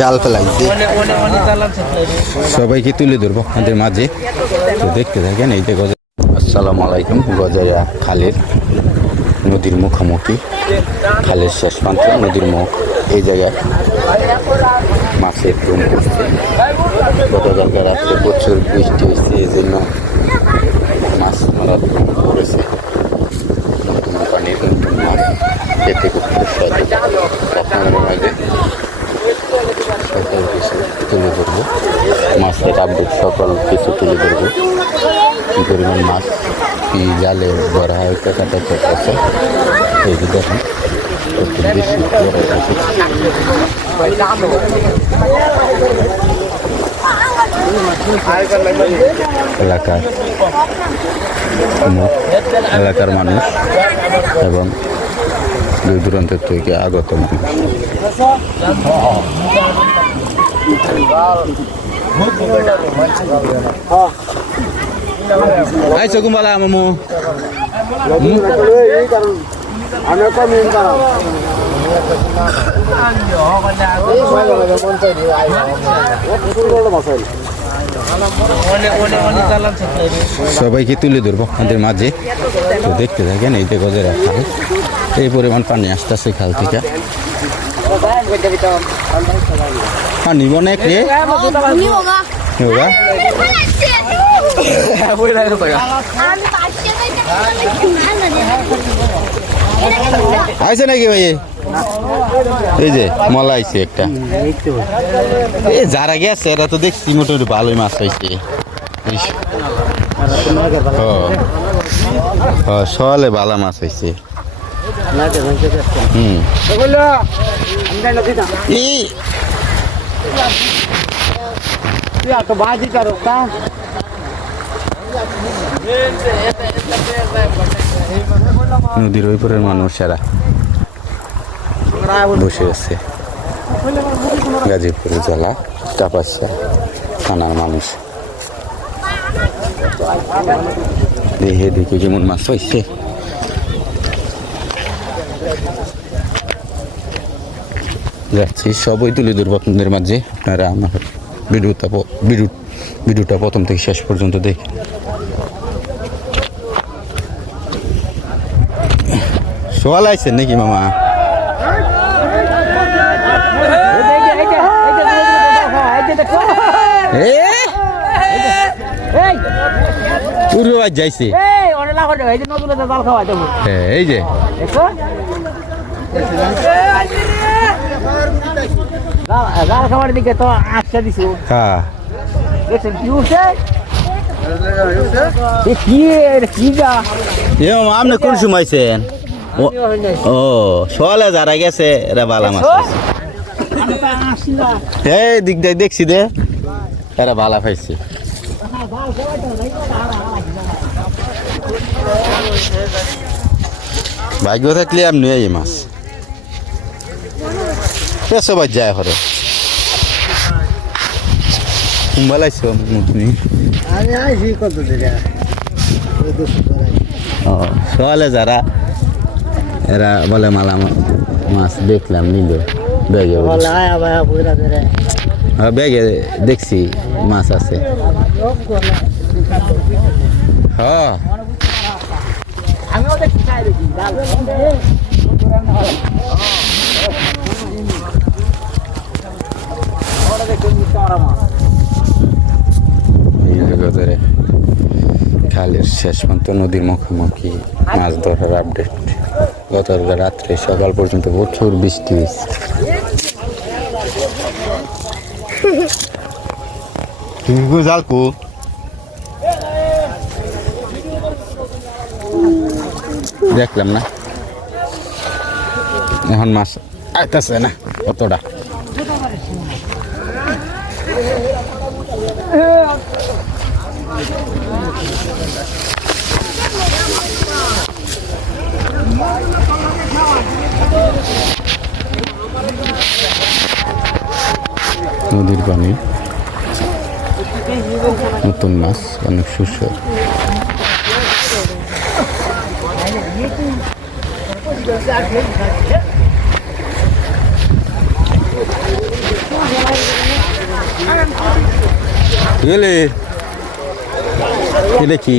জাল ফেলাইছে, সবাইকে তুলে ধরবো আমাদের মাঝে। তো দেখতে থাকেন এই যে গজা। আসসালামু আলাইকুম। গজারিয়া খালের নদীর মুখোমুখি, খালের শেষ প্রান্ত নদীর মুখ। এই জায়গায় মাছের ধুম পড়ছে। গতকালকে রাত্রে প্রচুর বৃষ্টি হয়েছে, এই জন্য মাছ মারার ধুম পড়েছে। নতুন পানির নতুন মাছ খেতে খুব সুস্বাদু। আপনাদের মাঝে সকল কিছু তুলে ধরবো, মাছের আপডেট সকল কিছু তুলে ধরবো। কী পরিমাণ মাছ কি জালে ধরা হয় কাটা চলতেছে, এই যে দেখুন একটু বেশি এলাকার মানুষ এবং দূর দূরান্ত থেকে আগত মানুষ। আইসো কুম্বালা মামু সবাইকে তুলে ধরবো আমাদের মাঝে। তো দেখতে থাকেন এই যে গজের খাল, এই পরিমাণ পানি আসতেছে খাল থেকে। পানি অনেক রে আইছে নাকি ভাই? এই যে মলা আইছে একটা, এই যারা গেছে এরা তো দেখছি মোটামুটি ভালোই মাছ পাইছে। সলে ভালো মাছ হয়েছে। নদীর ওই পারের মানুষেরা বসে আছে। গাজীপুর জেলা কাপাসিয়া থানার মানুষ। দেখে দেখে কেমন মাছ হয়েছে। যাচ্ছি সবই তুলে ধরবো আপনাদের মাঝে। আপনারা আমার ভিডিওটা প্রথম থেকে শেষ পর্যন্ত দেখেন। সোয়াল আইছেন নাকি মামা? যাইছে এই যে খাবার দিকে তো আটটা দিছো। হ্যাঁ আপনি কোন সময় আইছেন? ও সোয়ালে যারা গেছে এরা বালা মাছ এই দিক দিয়ে দেখছি দে, এরা বালা পাইছে। ভাগ্য থাকলে এমনি এই মাছ সবাই যায় ঘরে। কুম্বালাইছো তুমি? সোয়ালে যারা এরা বলে মালা মাছ দেখলাম নিল ব্যাগে, ব্যাগে দেখছি মাছ আছে। হ্যাঁ খালের শেষ প্রান্ত নদীর মুখোমুখি মাছ ধরার আপডেট। গত রাত্রে সকাল পর্যন্ত প্রচুর বৃষ্টি হয়েছে। জালকু দেখলাম না, এখন মাছ আইতাছে না অতটা। নদীর পানি, নতুন মাছ, অনেক সুস্বাদু। গেলে এটা কি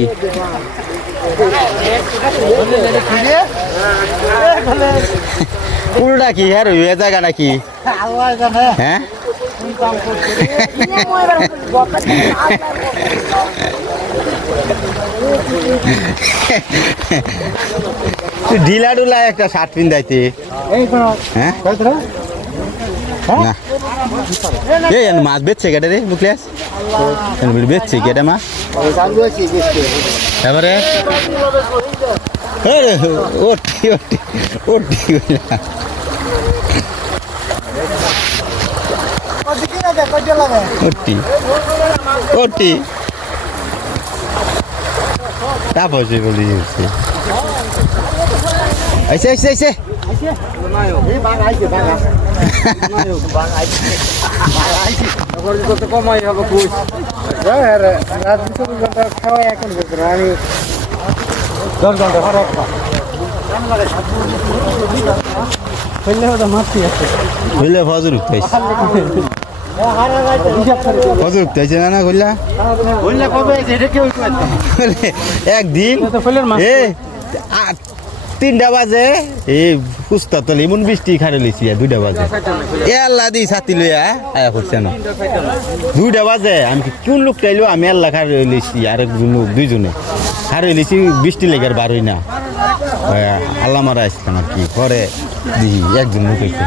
উল্টা কি হ্যাঁ রয়ে জায়গা নাকি হ্যাঁ ঢিলা ডুলা একটা শার্ট পিন্দাইতে হ্যাঁ না এই মাছ বেচছে কেটে রে মুখলেস বেচছে কেটে মাছ এবারে ওটি ওটি ওটি ওটি ওটি তারপর সে বলি আইসে আইসে আইসে কমাই হবে খুশ রাত 24 ঘন্টা খাওয়া এখন আমি 10 ঘন্টা হইলে ফজর উঠতেছে ফজর উঠতেছে না কইলা একদিন তিনটা বাজে এই কুস্তা তলে এমন বৃষ্টি খারে লইছি 2টা বাজে এল্লা দি ছাতি লইয়া আয়া করছে না 2টা বাজে আমি কোন লোক চাইলো আমি এল্লা খারে লইছি আর একজন লোক দুইজনে খারে লইছি বৃষ্টি লেগে বার হই না আল্লাহ মারা আসতাম আর কি পরে দেখি একজন লোক এসে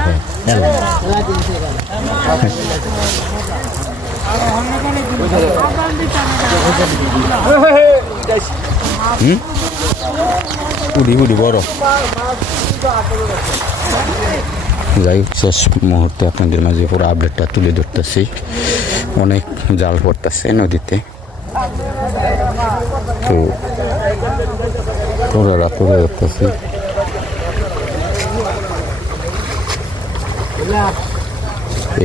উড়ি উড়ি বড় যাই হোক শেষ মুহূর্তে আপনাদের মাঝে পুরো আপডেটটা তুলে ধরতেছি অনেক জাল পড়তেছে নদীতে তো তোরা তুলে ধরতেছি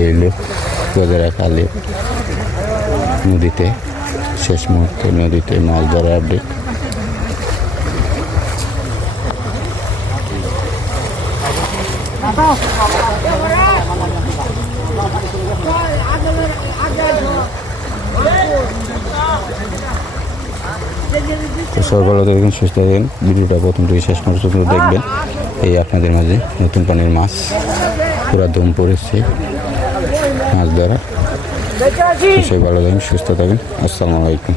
এই লোক গজরা খালে নদীতে শেষ মুহূর্তে নদীতে মাছ ধরার আপডেট তো সকালে দেখবেন সুস্থ থাকবেন ভিডিওটা প্রথম থেকে শেষ পর্যন্ত দেখবেন এই আপনাদের মাঝে নতুন পানির মাছ পুরা দম পড়েছে মাছ ধরা সবাই ভালো থাকবেন সুস্থ থাকবেন আসসালামু আলাইকুম।